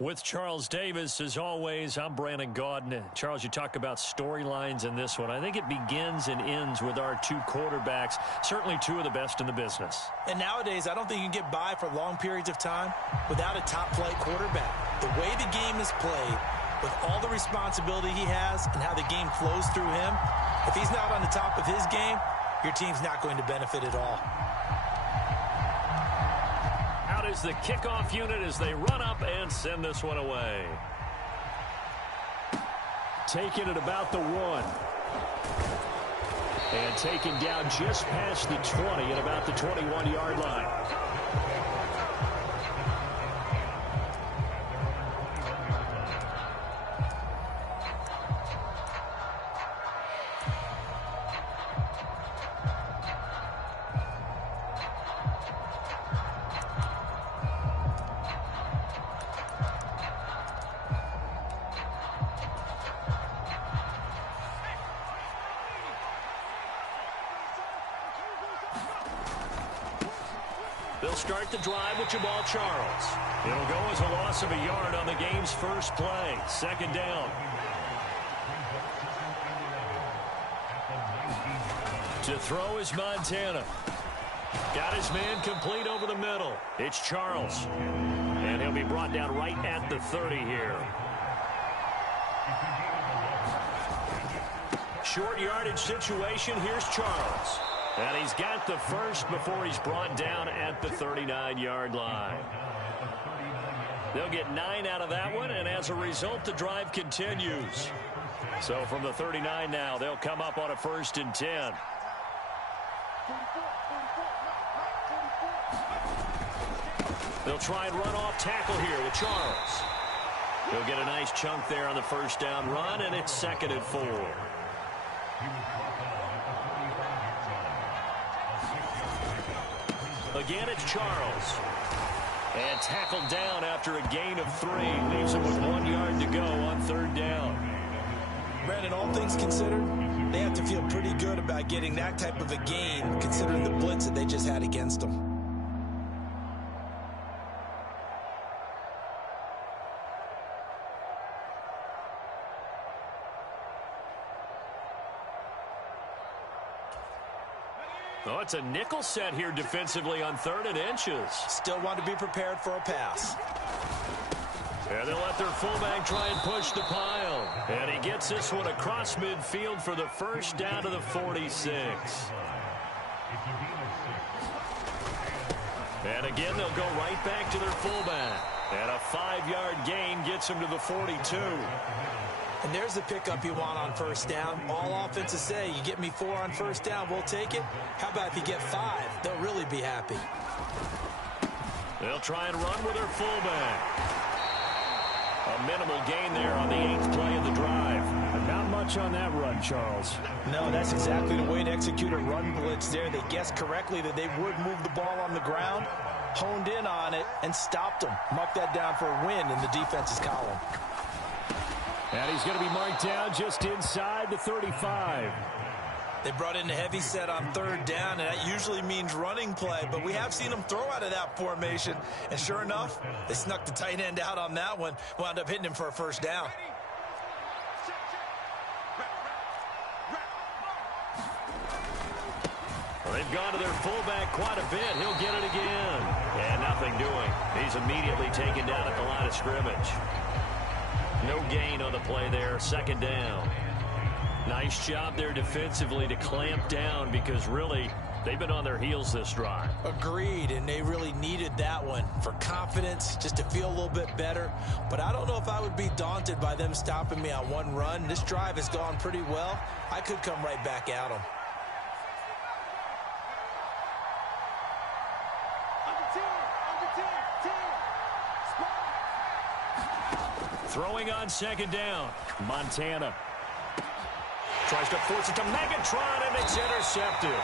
With Charles Davis, as always, I'm Brandon Gaudin. Charles, you talk about storylines in this one. I think it begins and ends with our two quarterbacks, certainly two of the best in the business. And nowadays, I don't think you can get by for long periods of time without a top-flight quarterback. The way the game is played, with all the responsibility he has and how the game flows through him, if he's not on the top of his game, your team's not going to benefit at all. Out is the kickoff unit as they run up and send this one away. Taken at about the 1. And taken down just past the 20 at about the 21-yard line. They'll start the drive with Jamal Charles. It'll go as a loss of a yard on the game's first play. Second down. To throw is Montana. Got his man complete over the middle. It's Charles. And he'll be brought down right at the 30 here. Short yardage situation. Here's Charles. And he's got the first before he's brought down at the 39-yard line. They'll get 9 out of that one, and as a result, the drive continues. So from the 39 now, they'll come up on a 1st and 10. They'll try and run off tackle here with Charles. He'll get a nice chunk there on the first down run, and it's 2nd and 4. Again, it's Charles. And tackled down after a gain of 3. Leaves him with 1 yard to go on 3rd down. Brandon, all things considered, they have to feel pretty good about getting that type of a gain, considering the blitz that they just had against them. Oh, it's a nickel set here defensively on 3rd and inches. Still want to be prepared for a pass. And they'll let their fullback try and push the pile. And he gets this one across midfield for the first down to the 46. And again, they'll go right back to their fullback. And a 5-yard gain gets him to the 42. And there's the pickup you want on 1st down. All offenses say, you get me 4 on 1st down, we'll take it. How about if you get 5? They'll really be happy. They'll try and run with their fullback. A minimal gain there on the 8th play of the drive. Not much on that run, Charles. No, that's exactly the way to execute a run blitz there. They guessed correctly that they would move the ball on the ground, honed in on it, and stopped them. Mark that down for a win in the defense's column. And he's going to be marked down just inside the 35. They brought in a heavy set on 3rd down, and that usually means running play, but we have seen them throw out of that formation, and sure enough, they snuck the tight end out on that one, wound up hitting him for a 1st down. Well, they've gone to their fullback quite a bit. He'll get it again. And nothing doing. He's immediately taken down at the line of scrimmage. No gain on the play there. 2nd down. Nice job there defensively to clamp down because really they've been on their heels this drive. Agreed, and they really needed that one for confidence, just to feel a little bit better. But I don't know if I would be daunted by them stopping me on one run. This drive has gone pretty well. I could come right back at them. Throwing on 2nd down. Montana tries to force it to Megatron, and it's intercepted.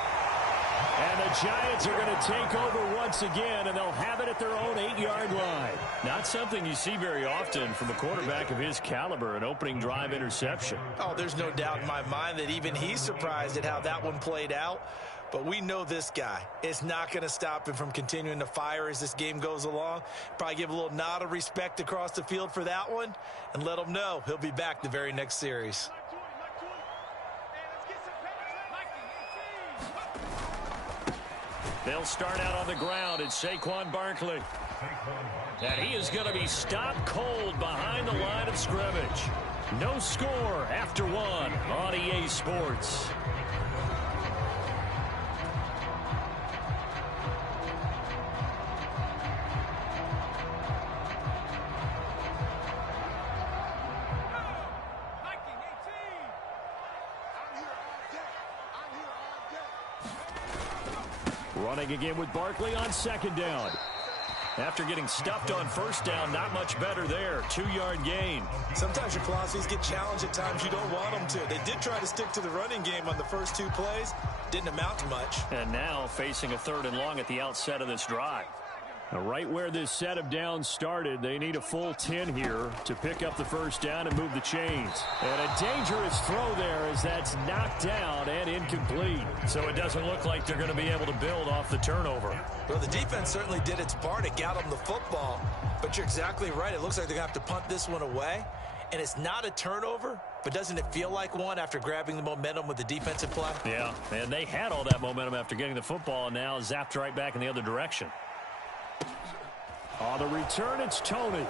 And the Giants are going to take over once again, and they'll have it at their own 8-yard line. Not something you see very often from a quarterback of his caliber, an opening drive interception. Oh, there's no doubt in my mind that even he's surprised at how that one played out. But we know this guy is not going to stop him from continuing to fire as this game goes along. Probably give a little nod of respect across the field for that one and let him know he'll be back the very next series. They'll start out on the ground. It's Saquon Barkley. And he is going to be stopped cold behind the line of scrimmage. No score after one on EA Sports. Running again with Barkley on second down. After getting stuffed on first down, not much better there. 2-yard gain. Sometimes your philosophies get challenged at times you don't want them to. They did try to stick to the running game on the first 2 plays. Didn't amount to much. And now facing a 3rd and long at the outset of this drive. Now, right where this set of downs started, they need a full 10 here to pick up the first down and move the chains. And a dangerous throw there as that's knocked down and incomplete. So it doesn't look like they're going to be able to build off the turnover. Well, the defense certainly did its part. It got them the football. But you're exactly right. It looks like they're going to have to punt this one away. And it's not a turnover, but doesn't it feel like one after grabbing the momentum with the defensive play? Yeah, and they had all that momentum after getting the football and now zapped right back in the other direction. On the return, it's Tony.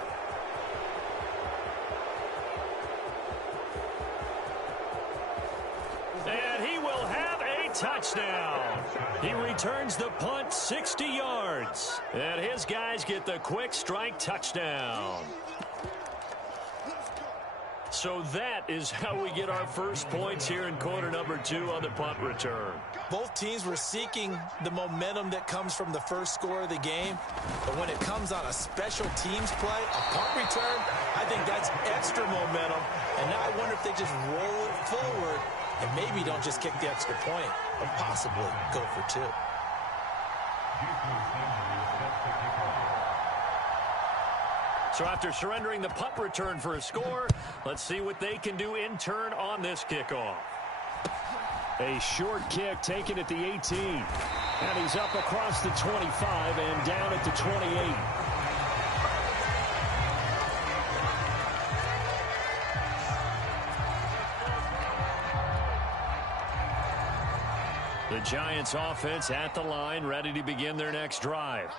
And he will have a touchdown. He returns the punt 60 yards. And his guys get the quick strike touchdown. So that is how we get our first points here in quarter number 2 on the punt return. Both teams were seeking the momentum that comes from the first score of the game. But when it comes on a special teams play, a punt return, I think that's extra momentum. And now I wonder if they just roll it forward and maybe don't just kick the extra point, but possibly go for 2. So after surrendering the punt return for a score, let's see what they can do in turn on this kickoff. A short kick taken at the 18. And he's up across the 25 and down at the 28. The Giants offense at the line, ready to begin their next drive.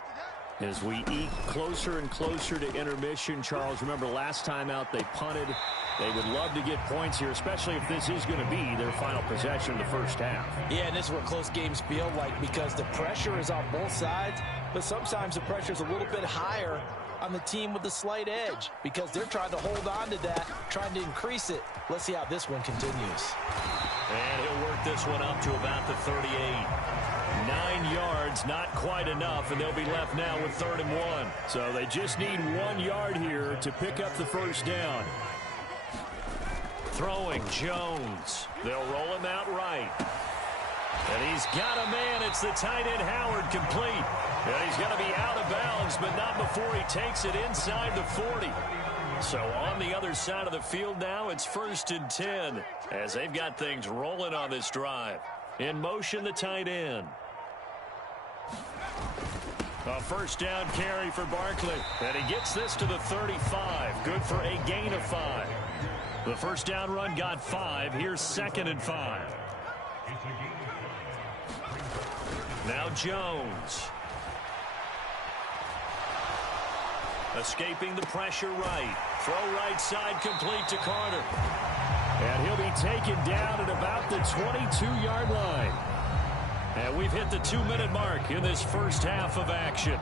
As we eke closer and closer to intermission, Charles, remember last time out they punted. They would love to get points here, especially if this is going to be their final possession in the first half. Yeah, and this is what close games feel like because the pressure is on both sides, but sometimes the pressure is a little bit higher on the team with the slight edge because they're trying to hold on to that, trying to increase it. Let's see how this one continues. And he'll work this one up to about the 38. 9 yards, not quite enough, and they'll be left now with 3rd and 1. So they just need 1 yard here to pick up the first down. Throwing Jones. They'll roll him out right. And he's got a man. It's the tight end Howard complete. And he's going to be out of bounds, but not before he takes it inside the 40. So on the other side of the field now, it's 1st and 10 as they've got things rolling on this drive. In motion, the tight end. A first down carry for Barkley. And he gets this to the 35. Good for a gain of 5. The first down run got 5. Here's 2nd and 5. Now Jones. Escaping the pressure right. Throw right side complete to Carter. And he'll be taken down at about the 22-yard line. And we've hit the 2-minute mark in this first half of action.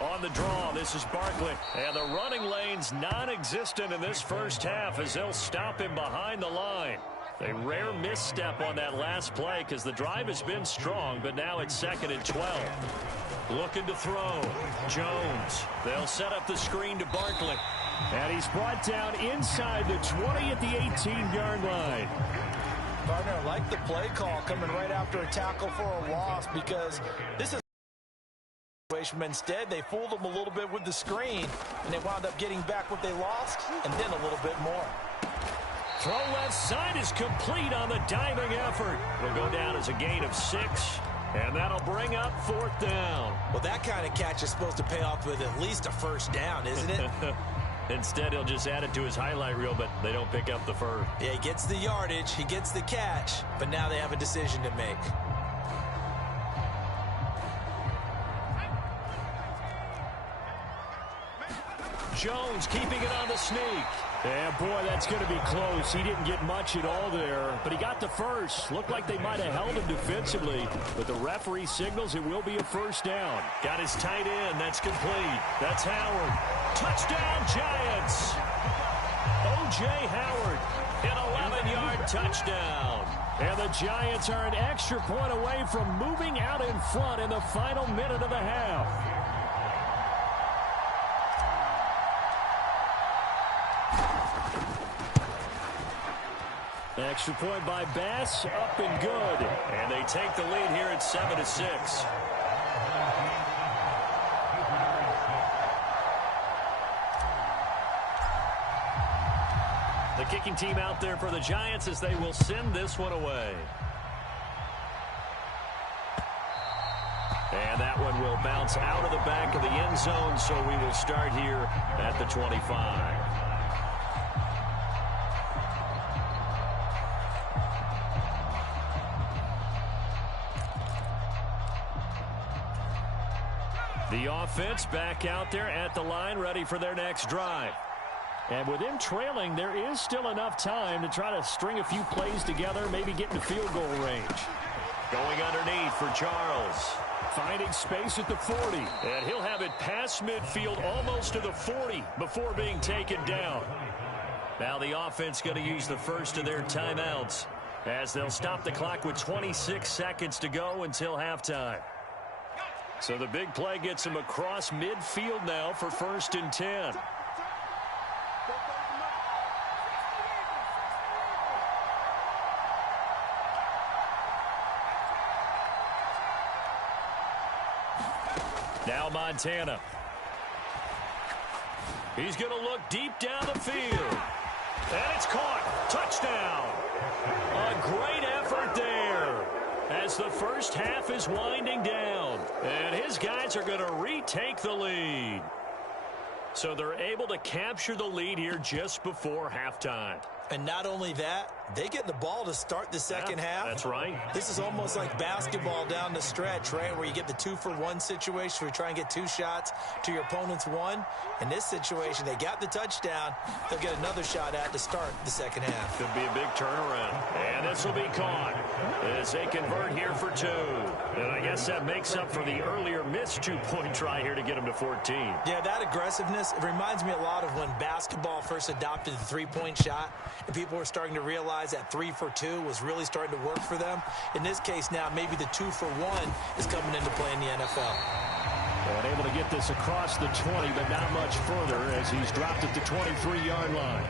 On the draw, this is Barkley. And the running lane's non-existent in this first half as they'll stop him behind the line. A rare misstep on that last play because the drive has been strong, but now it's 2nd and 12. Looking to throw. Jones. They'll set up the screen to Barkley. And he's brought down inside the 20 at the 18-yard line. Gardner, I like the play call coming right after a tackle for a loss because this is situation, but instead they fooled them a little bit with the screen, and they wound up getting back what they lost, and then a little bit more. Throw left side is complete on the diving effort. It'll go down as a gain of 6, and that'll bring up 4th down. Well, that kind of catch is supposed to pay off with at least a first down, isn't it? Instead, he'll just add it to his highlight reel, but they don't pick up the first. Yeah, he gets the yardage, he gets the catch, but now they have a decision to make. Jones keeping it on the sneak. Yeah, boy, that's going to be close. He didn't get much at all there, but he got the first. Looked like they might have held him defensively, but the referee signals it will be a first down. Got his tight end. That's complete. That's Howard. Touchdown, Giants. O.J. Howard, an 11-yard touchdown. And the Giants are an extra point away from moving out in front in the final minute of the half. Extra point by Bass, up and good. And they take the lead here at 7-6. The kicking team out there for the Giants as they will send this one away. And that one will bounce out of the back of the end zone, so we will start here at the 25. The offense back out there at the line, ready for their next drive. And with them trailing, there is still enough time to try to string a few plays together, maybe get into field goal range. Going underneath for Charles. Finding space at the 40. And he'll have it past midfield almost to the 40 before being taken down. Now the offense going to use the first of their timeouts as they'll stop the clock with 26 seconds to go until halftime. So the big play gets him across midfield now for 1st and 10. Now Montana. He's going to look deep down the field. And it's caught. Touchdown. A great effort there as the first half is winding down. And his guys are going to retake the lead. So they're able to capture the lead here just before halftime. And not only that, they get the ball to start the second half. That's right. This is almost like basketball down the stretch, right, where you get the 2-for-1 situation where you try and get 2 shots to your opponent's 1. In this situation, they got the touchdown. They'll get another shot at to start the second half. Could be a big turnaround. And this will be caught as they convert here for 2. And I guess that makes up for the earlier missed 2-point try here to get them to 14. Yeah, that aggressiveness, it reminds me a lot of when basketball first adopted the 3-point shot. And people were starting to realize that 3-for-2 was really starting to work for them. In this case now, maybe the 2-for-1 is coming into play in the NFL. And able to get this across the 20, but not much further as he's dropped at the 23-yard line.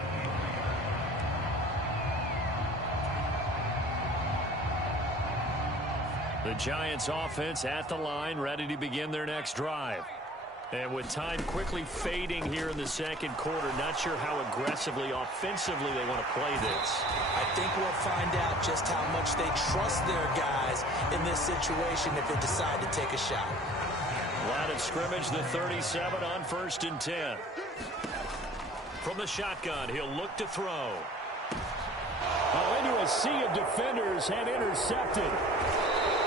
The Giants offense at the line, ready to begin their next drive. And with time quickly fading here in the second quarter, not sure how aggressively, offensively they want to play this. I think we'll find out just how much they trust their guys in this situation if they decide to take a shot. Line of scrimmage, the 37 on 1st and 10. From the shotgun, he'll look to throw. Oh, into a sea of defenders and intercepted.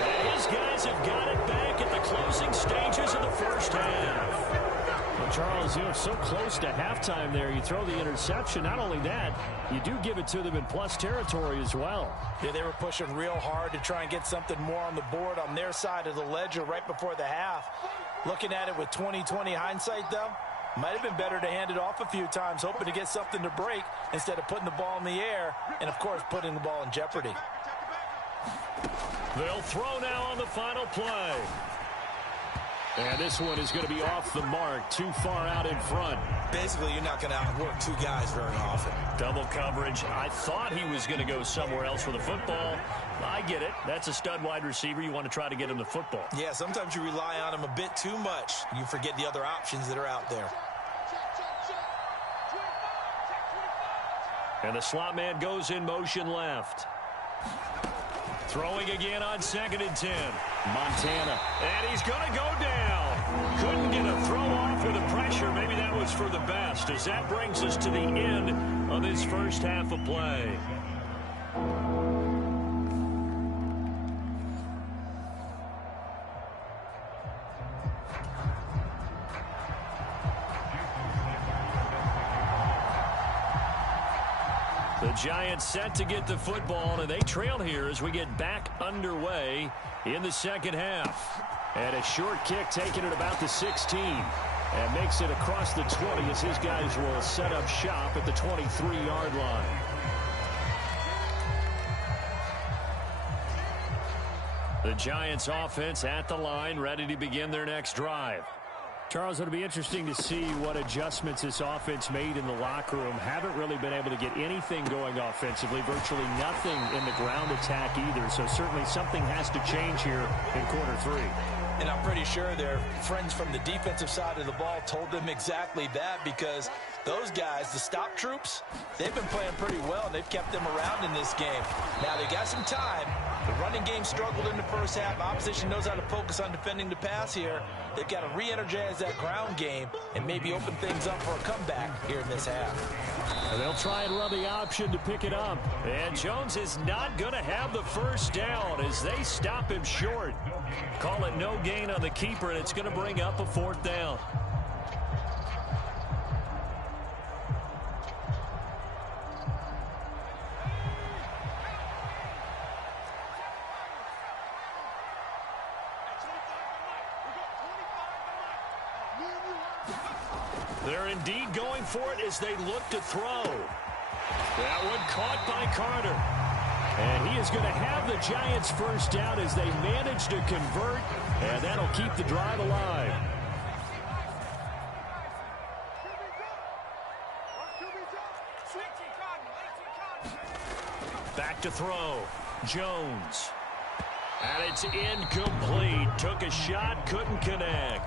And his guys have got it back at the closing stages of the first half. Well, Charles, you know, so close to halftime there, you throw the interception. Not only that, you do give it to them in plus territory as well. Yeah, they were pushing real hard to try and get something more on the board on their side of the ledger right before the half. Looking at it with 20/20 hindsight, though, might have been better to hand it off a few times, hoping to get something to break instead of putting the ball in the air and, of course, putting the ball in jeopardy. They'll throw now on the final play. And this one is going to be off the mark, too far out in front. Basically, you're not going to outwork two guys very often. Double coverage. I thought he was going to go somewhere else for the football. I get it. That's a stud wide receiver. You want to try to get him the football. Yeah, sometimes you rely on him a bit too much. You forget the other options that are out there. And the slot man goes in motion left. Throwing again on 2nd and 10. Montana. And he's going to go down. Couldn't get a throw off with the pressure. Maybe that was for the best, as that brings us to the end of this first half of play. The Giants set to get the football, and they trail here as we get back underway in the second half. And a short kick taken at about the 16. And makes it across the 20 as his guys will set up shop at the 23-yard line. The Giants offense at the line, ready to begin their next drive. Charles, it'll be interesting to see what adjustments this offense made in the locker room. Haven't really been able to get anything going offensively, virtually nothing in the ground attack either. So certainly something has to change here in quarter 3. And I'm pretty sure their friends from the defensive side of the ball told them exactly that, because those guys, the stop troops, they've been playing pretty well, and they've kept them around in this game. Now, they got some time. The running game struggled in the first half. Opposition knows how to focus on defending the pass here. They've got to re-energize that ground game and maybe open things up for a comeback here in this half. And they'll try and run the option to pick it up. And Jones is not going to have the first down as they stop him short. Call it no gain on the keeper, and it's going to bring up a 4th down. They're indeed going for it as they look to throw. That one caught by Carter. And he is going to have the Giants first down as they manage to convert, and that'll keep the drive alive. Back to throw. Jones. And it's incomplete. Took a shot, couldn't connect.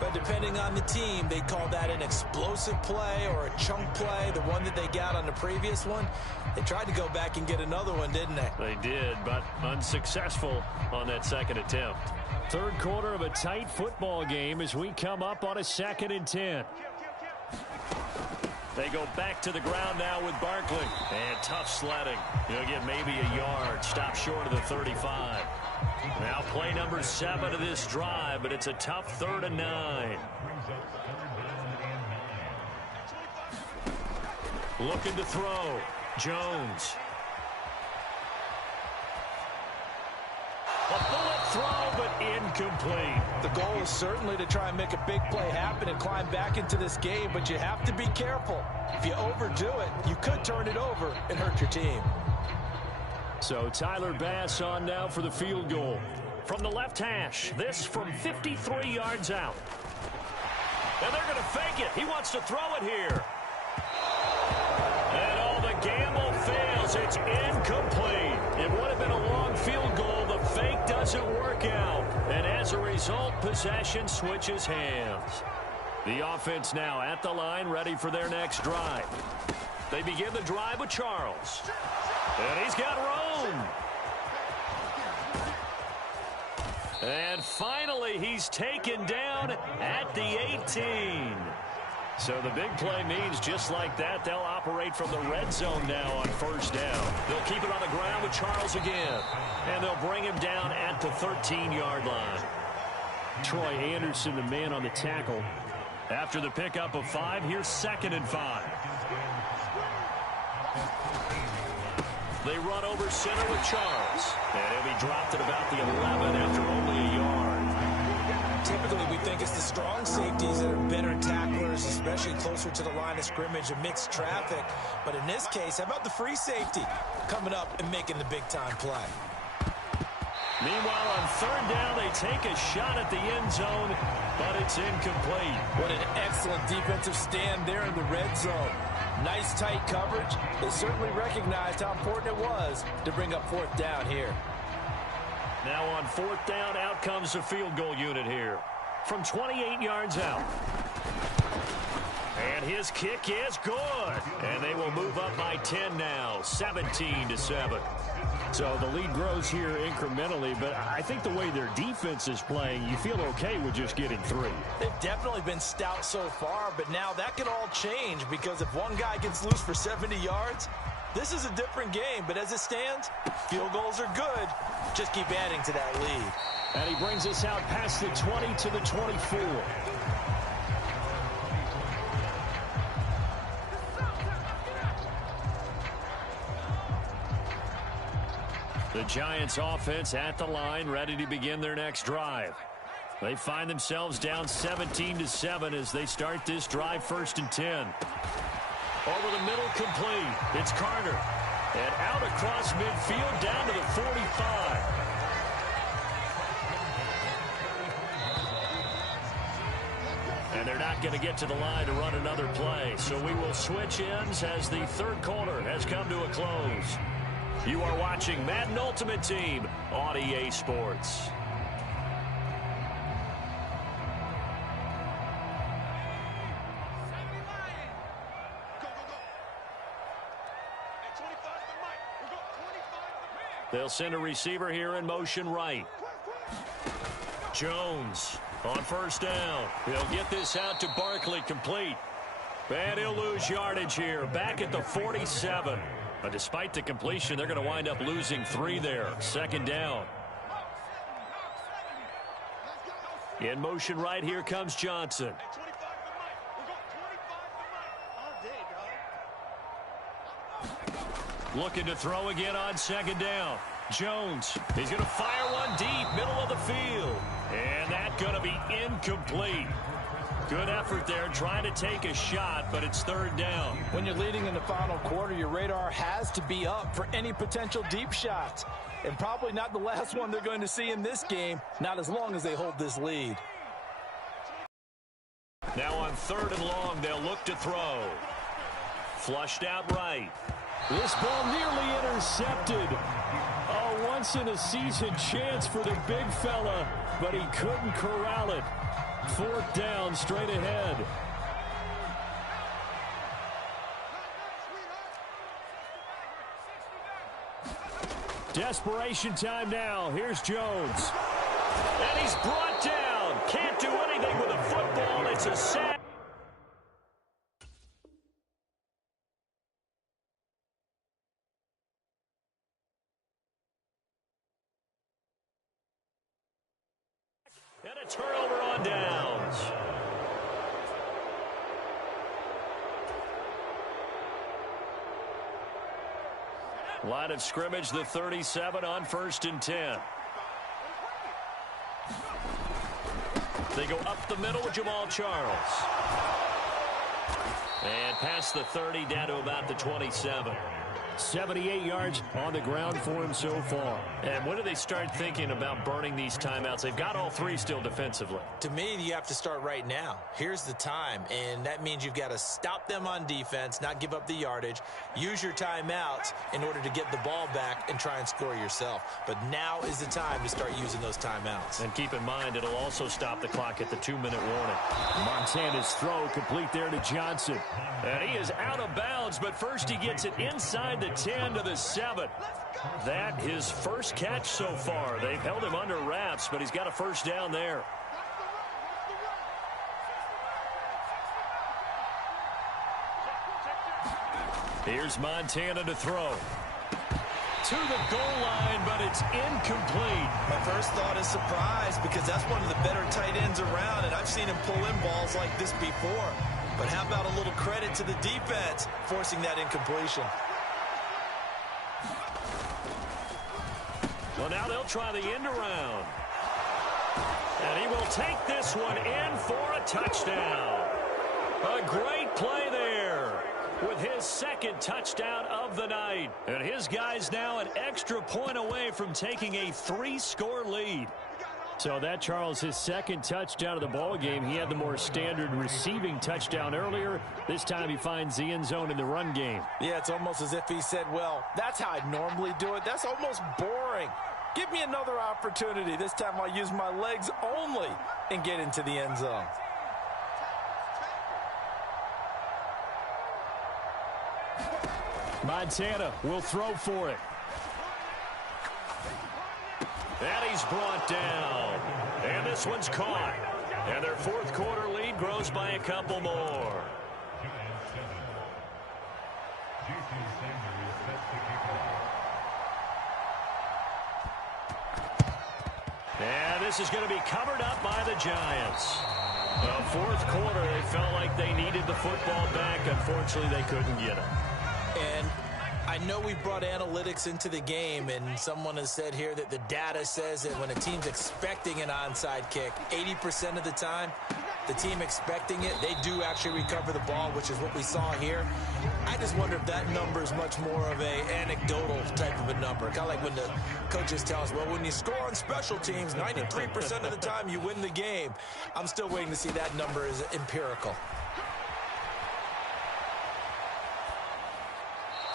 But depending on the team, they call that an explosive play or a chunk play, the one that they got on the previous one. They tried to go back and get another one, didn't they? They did, but unsuccessful on that second attempt. Third quarter of a tight football game as we come up on a 2nd and 10. They go back to the ground now with Barkley. And tough sledding. He'll get maybe a yard. Stop short of the 35. Now play number 7 of this drive, but it's a tough 3rd and 9. Looking to throw. Jones. A bullet throw, but incomplete. The goal is certainly to try and make a big play happen and climb back into this game, but you have to be careful. If you overdo it, you could turn it over and hurt your team. So Tyler Bass on now for the field goal. From the left hash, this from 53 yards out. And they're going to fake it. He wants to throw it here. And all the gamble fails. It's incomplete. It would have been a long field goal. The fake doesn't work out. And as a result, possession switches hands. The offense now at the line, ready for their next drive. They begin the drive with Charles. And he's got room. And finally, he's taken down at the 18. So the big play means just like that, they'll operate from the red zone now on first down. They'll keep it on the ground with Charles again. And they'll bring him down at the 13-yard line. Troy Anderson, the man on the tackle. After the pickup of 5, here's 2nd and 5. They run over center with Charles. And he'll be dropped at about the 11 after only a yard. Typically, we think it's the strong safeties that are better tacklers, especially closer to the line of scrimmage amidst traffic. But in this case, how about the free safety coming up and making the big-time play? Meanwhile, on third down, they take a shot at the end zone, but it's incomplete. What an excellent defensive stand there in the red zone. Nice tight coverage. They certainly recognized how important it was to bring up fourth down here. Now on fourth down, out comes the field goal unit here from 28 yards out. And his kick is good. And they will move up by 10 now, 17-7. So the lead grows here incrementally, but I think the way their defense is playing, you feel okay with just getting 3. They've definitely been stout so far, but now that could all change because if one guy gets loose for 70 yards, this is a different game. But as it stands, field goals are good. Just keep adding to that lead. And he brings us out past the 20 to the 24. The Giants offense at the line, ready to begin their next drive. They find themselves down 17-7 as they start this drive, 1st and 10. Over the middle, complete. It's Carter. And out across midfield, down to the 45. And they're not going to get to the line to run another play. So we will switch ends as the third quarter has come to a close. You are watching Madden Ultimate Team on EA Sports. They'll send a receiver here in motion right. Jones on first down. He'll get this out to Barkley, complete. And he'll lose yardage here, back at the 47. But despite the completion, they're going to wind up losing 3 there. 2nd down. In motion right, here comes Johnson. Looking to throw again on 2nd down. Jones, he's going to fire one deep, middle of the field. And that's going to be incomplete. Good effort there, trying to take a shot, but it's 3rd down. When you're leading in the final quarter, your radar has to be up for any potential deep shots. And probably not the last one they're going to see in this game, not as long as they hold this lead. Now on 3rd and long, they'll look to throw. Flushed out right. This ball nearly intercepted. A once-in-a-season chance for the big fella, but he couldn't corral it. 4th down, straight ahead. Desperation time now. Here's Jones. And he's brought down. Can't do anything with a football. It's a sack. And a turnover on downs. Line of scrimmage, the 37 on 1st and 10. They go up the middle with Jamal Charles. And past the 30 down to about the 27. 78 yards on the ground for him so far. And when do they start thinking about burning these timeouts? They've got all 3 still defensively. To me, you have to start right now. Here's the time, and that means you've got to stop them on defense, not give up the yardage, use your timeouts in order to get the ball back and try and score yourself. But now is the time to start using those timeouts. And keep in mind, it'll also stop the clock at the 2-minute warning. Montana's throw complete there to Johnson. And he is out of bounds, but first he gets it inside the 10 to the 7. That his first catch so far. They've held him under wraps, but he's got a 1st down there. Here's Montana to throw. To the goal line, but it's incomplete. My first thought is surprise because that's one of the better tight ends around, and I've seen him pull in balls like this before. But how about a little credit to the defense forcing that incompletion? Well, now they'll try the end around. And he will take this one in for a touchdown. A great play there. with his second touchdown of the night. And his guys now an extra point away from taking a 3-score lead. So that, Charles, his second touchdown of the ball game. He had the more standard receiving touchdown earlier. This time he finds the end zone in the run game. Yeah, it's almost as if he said, well, that's how I normally do it. That's almost boring. Give me another opportunity. This time I'll use my legs only and get into the end zone. Montana will throw for it. And he's brought down. And this one's caught. And their fourth quarter lead grows by a couple more. And this is going to be covered up by the Giants. The fourth quarter, they felt like they needed the football back. Unfortunately, they couldn't get it. And I know we brought analytics into the game, and someone has said here that the data says that when a team's expecting an onside kick, 80% of the time, the team expecting it, they do actually recover the ball, which is what we saw here. I just wonder if that number is much more of a anecdotal type of a number. Kind of like when the coaches tell us, well, when you score on special teams, 93% of the time you win the game. I'm still waiting to see that number is empirical.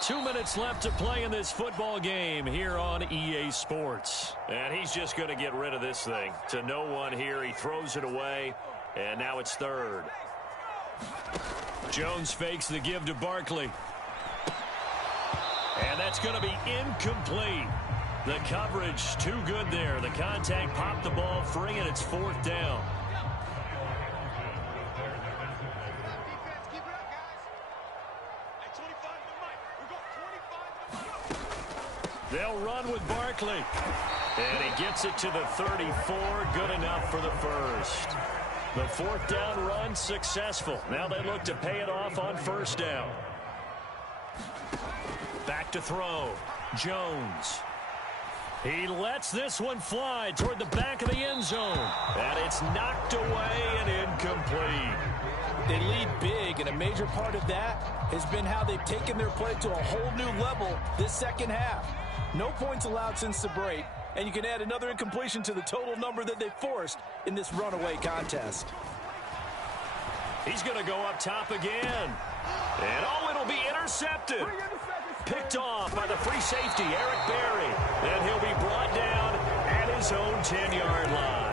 2 minutes left to play in this football game here on EA Sports. And he's just going to get rid of this thing. To no one here. He throws it away. And now it's third. Jones fakes the give to Barkley. And that's going to be incomplete. The coverage too good there. The contact popped the ball free, and it's fourth down. They'll run with Barkley. And he gets it to the 34. Good enough for the first. The fourth down run successful. Now they look to pay it off on first down. Back to throw. Jones. He lets this one fly toward the back of the end zone. And it's knocked away and incomplete. They lead big, and a major part of that has been how they've taken their play to a whole new level this second half. No points allowed since the break, and you can add another incompletion to the total number that they forced in this runaway contest. He's going to go up top again. And oh, it'll be intercepted. Picked off by the free safety, Eric Berry. And he'll be brought down at his own 10-yard line.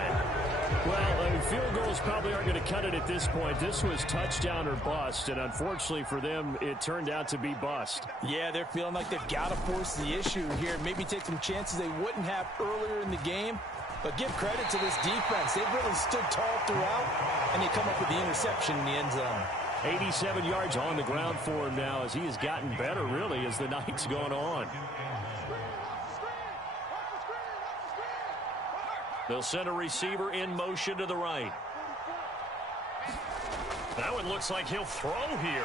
Well, field goals probably aren't going to cut it at this point. This was touchdown or bust, and unfortunately for them, it turned out to be bust. Yeah, they're feeling like they've got to force the issue here. Maybe take some chances they wouldn't have earlier in the game. But give credit to this defense. They've really stood tall throughout, and they come up with the interception in the end zone. 87 yards on the ground for him now as he has gotten better, really, as the night's gone on. They'll send a receiver in motion to the right. That one looks like he'll throw here.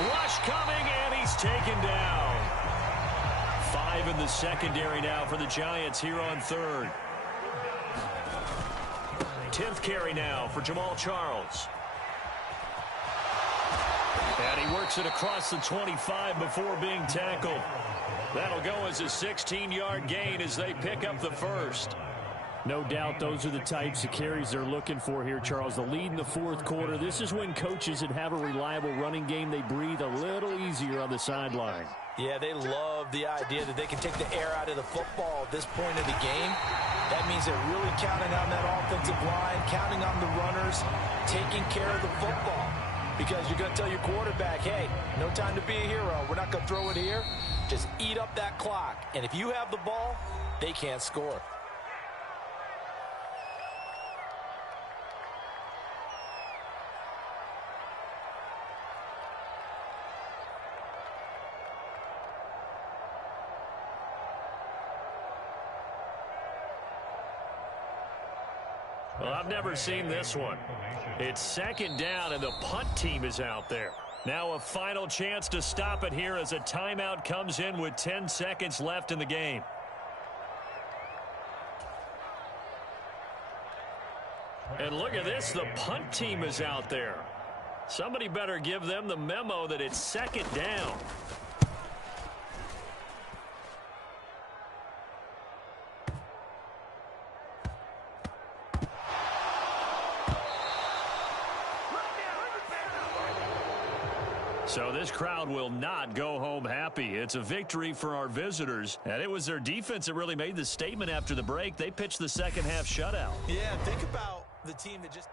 Rush coming, and he's taken down. 5 in the secondary now for the Giants here on third. 10th carry now for Jamal Charles. And he works it across the 25 before being tackled. That'll go as a 16-yard gain as they pick up the first. No doubt those are the types of carries they're looking for here, Charles. The lead in the fourth quarter. This is when coaches that have a reliable running game, they breathe a little easier on the sideline. Yeah, they love the idea that they can take the air out of the football at this point of the game. That means they're really counting on that offensive line, counting on the runners, taking care of the football. Because you're going to tell your quarterback, hey, no time to be a hero. We're not going to throw it here. Just eat up that clock. And if you have the ball, they can't score. Well, I've never seen this one. It's second down, and the punt team is out there. Now a final chance to stop it here as a timeout comes in with 10 seconds left in the game. And look at this. The punt team is out there. Somebody better give them the memo that it's second down. So this crowd will not go home happy. It's a victory for our visitors. And it was their defense that really made the statement after the break. They pitched the second half shutout. Yeah, think about the team that just...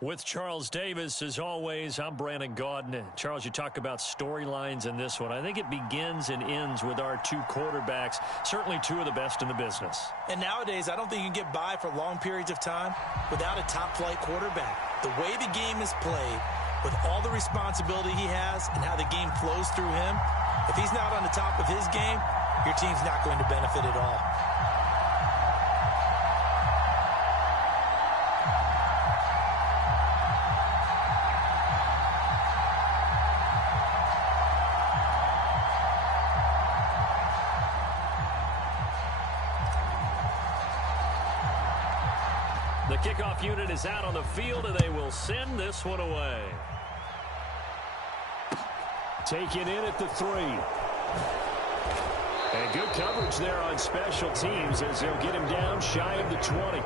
With Charles Davis, as always, I'm Brandon Gaudin. Charles, you talk about storylines in this one. I think it begins and ends with our two quarterbacks, certainly two of the best in the business. And nowadays, I don't think you can get by for long periods of time without a top-flight quarterback. The way the game is played, with all the responsibility he has and how the game flows through him, if he's not on the top of his game, your team's not going to benefit at all. The kickoff unit is out on the field, and they will send this one away. Taken in at the 3. And good coverage there on special teams as they'll get him down shy of the 20.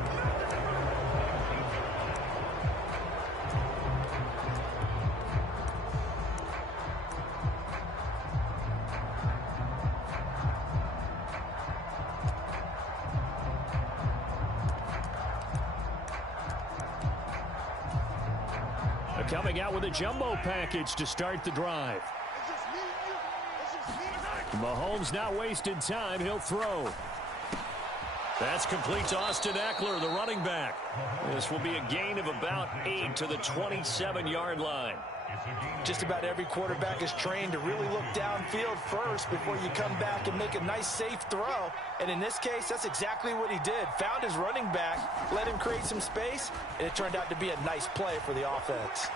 Coming out with a jumbo package to start the drive. Mahomes not wasting time. He'll throw. That's complete to Austin Eckler, the running back. This will be a gain of about 8 to the 27-yard line. Just about every quarterback is trained to really look downfield first before you come back and make a nice, safe throw. And in this case, that's exactly what he did. Found his running back, let him create some space, and it turned out to be a nice play for the offense.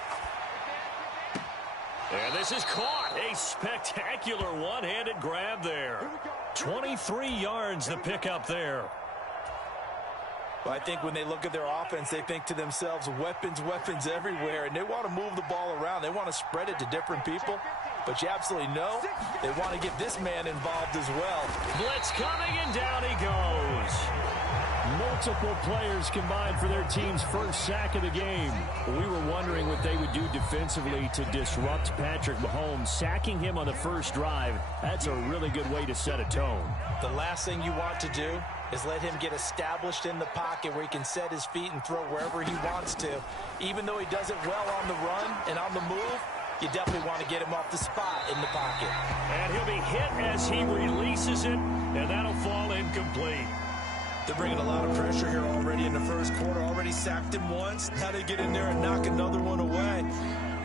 And this is caught. A spectacular one-handed grab there. 23 yards the pickup there. Well, I think when they look at their offense, they think to themselves, weapons, weapons everywhere, and they want to move the ball around. They want to spread it to different people. But you absolutely know they want to get this man involved as well. Blitz coming, and down he goes. Multiple players combined for their team's first sack of the game. We were wondering what they would do defensively to disrupt Patrick Mahomes. Sacking him on the first drive, that's a really good way to set a tone. The last thing you want to do is let him get established in the pocket where he can set his feet and throw wherever he wants to. Even though he does it well on the run and on the move, you definitely want to get him off the spot in the pocket. And he'll be hit as he releases it, and that'll fall incomplete. They're bringing a lot of pressure here already in the first quarter. Already sacked him once. Now they get in there and knock another one away.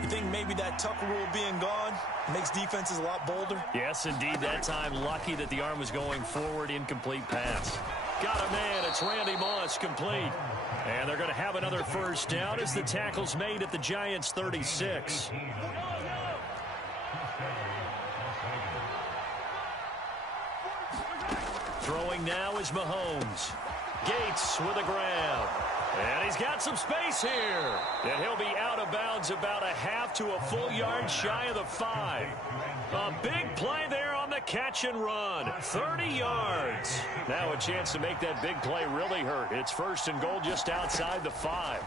You think maybe that Tucker rule being gone makes defenses a lot bolder? Yes, indeed. That time, lucky that the arm was going forward. Incomplete pass. Got a man. It's Randy Moss, complete. And they're going to have another first down as the tackle's made at the Giants' 36. Throwing now is Mahomes. Gates with a grab. And he's got some space here. And he'll be out of bounds about a half to a full yard shy of the 5. A big play there on the catch and run. 30 yards. Now a chance to make that big play really hurt. It's first and goal just outside the 5.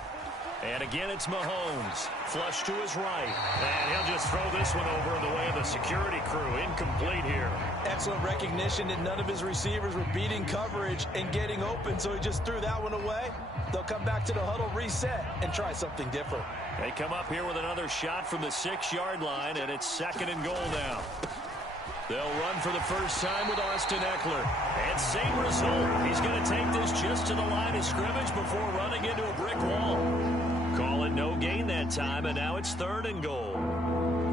And again, it's Mahomes. Flush to his right. And he'll just throw this one over in the way of the security crew. Incomplete here. Excellent recognition that none of his receivers were beating coverage and getting open, so he just threw that one away. They'll come back to the huddle, reset, and try something different. They come up here with another shot from the 6-yard line, and it's second and goal now. They'll run for the first time with Austin Eckler. And same result. He's going to take this just to the line of scrimmage before running into a brick wall. Call it no gain that time, and now it's third and goal.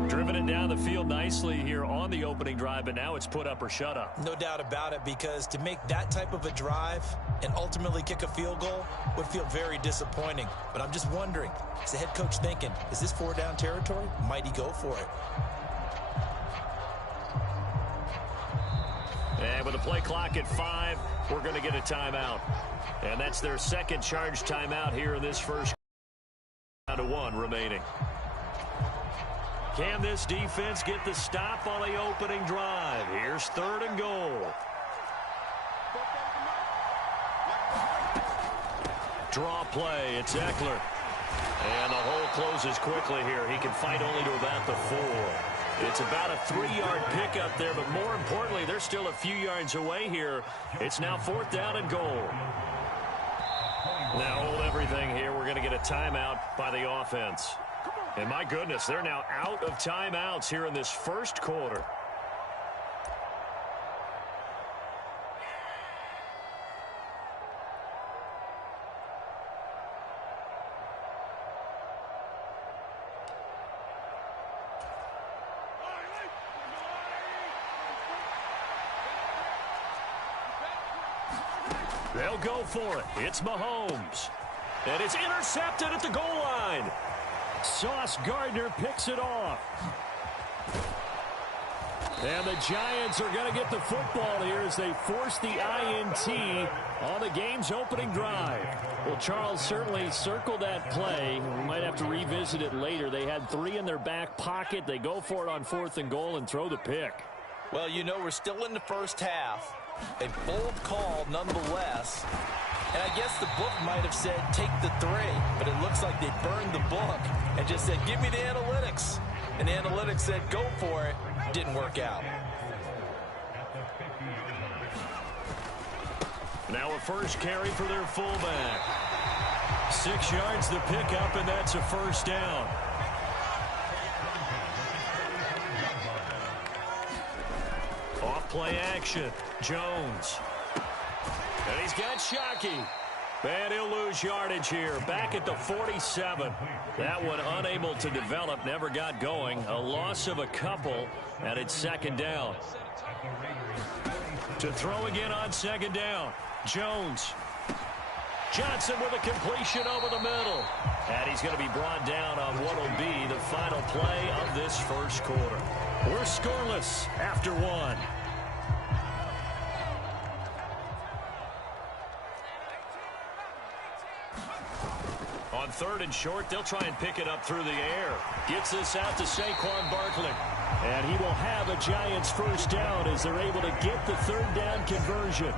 Driven it down the field nicely here on the opening drive, but now it's put up or shut up. No doubt about it, because to make that type of a drive and ultimately kick a field goal would feel very disappointing. But I'm just wondering, is the head coach thinking, is this 4-down territory? Might he go for it? And with the play clock at 5, we're going to get a timeout. And that's their second charge timeout here in this first. Down to 1 remaining. Can this defense get the stop on the opening drive? Here's third and goal. Draw play. It's Eckler. And the hole closes quickly here. He can fight only to about the 4. It's about a 3-yard pickup there, but more importantly, they're still a few yards away here. It's now 4th down and goal. Now hold everything here. We're going to get a timeout by the offense. And my goodness, they're now out of timeouts here in this first quarter. They'll go for it. It's Mahomes. And it's intercepted at the goal line. Sauce Gardner picks it off. And the Giants are going to get the football here as they force the INT on the game's opening drive. Well, Charles, certainly circle that play. We might have to revisit it later. They had 3 in their back pocket. They go for it on 4th and goal and throw the pick. Well, you know, we're still in the first half. A bold call nonetheless. And I guess the book might have said take the 3, but it looks like they burned the book and just said give me the analytics. And the analytics said go for it. Didn't work out. Now a first carry for their fullback. 6 yards the pickup, and that's a first down. Off play action. Jones. And he's got Shockey. And he'll lose yardage here. Back at the 47. That one unable to develop. Never got going. A loss of a couple. And it's second down. To throw again on second down. Jones. Johnson with a completion over the middle. And he's going to be brought down on what will be the final play of this first quarter. We're scoreless after 1. On 3rd and short, they'll try and pick it up through the air. Gets this out to Saquon Barkley. And he will have a Giants first down as they're able to get the 3rd down conversion.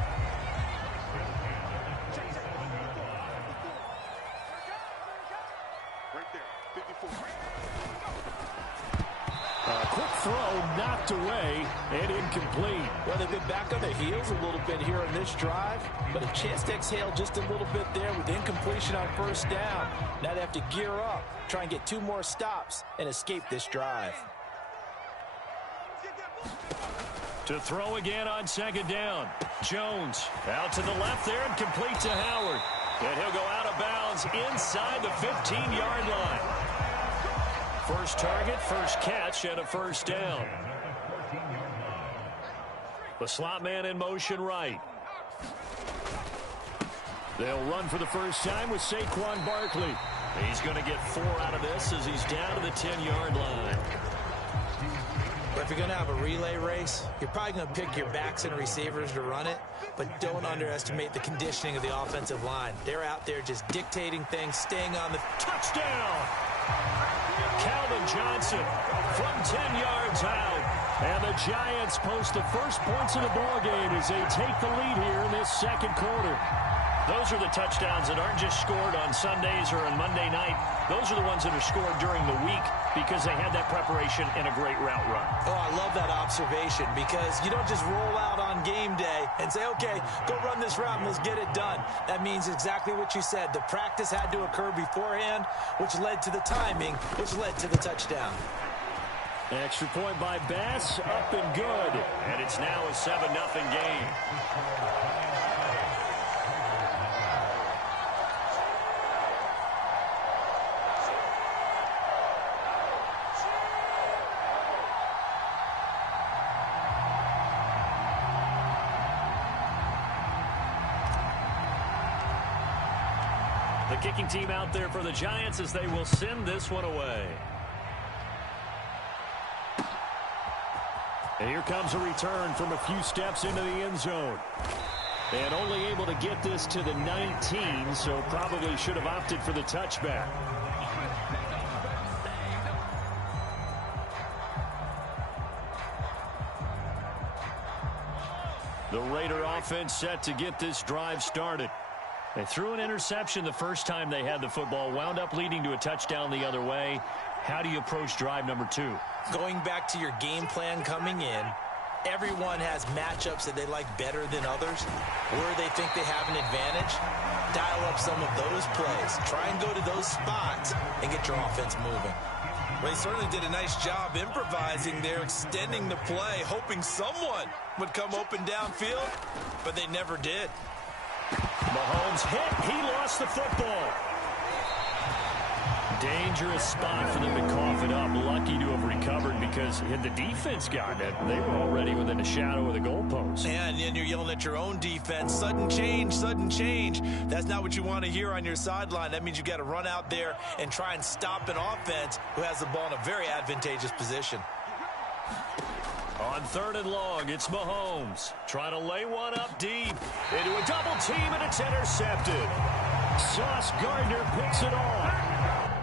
A quick throw knocked away and incomplete. Well, they've been back on their heels a little bit here on this drive, but a chance to exhale just a little bit there with incompletion on first down. Now they have to gear up, try and get 2 more stops, and escape this drive. To throw again on second down. Jones out to the left there and complete to Howard. And he'll go out of bounds inside the 15-yard line. First target, first catch, and a first down. The slot man in motion right. They'll run for the first time with Saquon Barkley. He's going to get 4 out of this as he's down to the 10-yard line. If you're going to have a relay race, you're probably going to pick your backs and receivers to run it, but don't underestimate the conditioning of the offensive line. They're out there just dictating things, staying on the touchdown. Calvin Johnson from 10 yards out. And the Giants post the first points of the ballgame as they take the lead here in this second quarter. Those are the touchdowns that aren't just scored on Sundays or on Monday night. Those are the ones that are scored during the week because they had that preparation and a great route run. Oh, I love that observation because you don't just roll out on game day and say, okay, go run this route and let's get it done. That means exactly what you said. The practice had to occur beforehand, which led to the timing, which led to the touchdown. Extra point by Bass, up and good. And it's now a 7-0 game. The kicking team out there for the Giants as they will send this one away. And here comes a return from a few steps into the end zone. And only able to get this to the 19, so probably should have opted for the touchback. The Raider offense set to get this drive started. They threw an interception the first time they had the football, wound up leading to a touchdown the other way. How do you approach drive number 2? Going back to your game plan coming in, everyone has matchups that they like better than others, where they think they have an advantage. Dial up some of those plays. Try and go to those spots and get your offense moving. Well, he certainly did a nice job improvising there, extending the play, hoping someone would come open downfield, but they never did. Mahomes hit. He lost the football. Dangerous spot for them to cough it up. Lucky to have recovered because had the defense gotten it, they were already within a shadow of the goalpost. And then you're yelling at your own defense. Sudden change, sudden change. That's not what you want to hear on your sideline. That means you got to run out there and try and stop an offense who has the ball in a very advantageous position. On 3rd and long, it's Mahomes trying to lay one up deep into a double team, and it's intercepted. Sauce Gardner picks it off.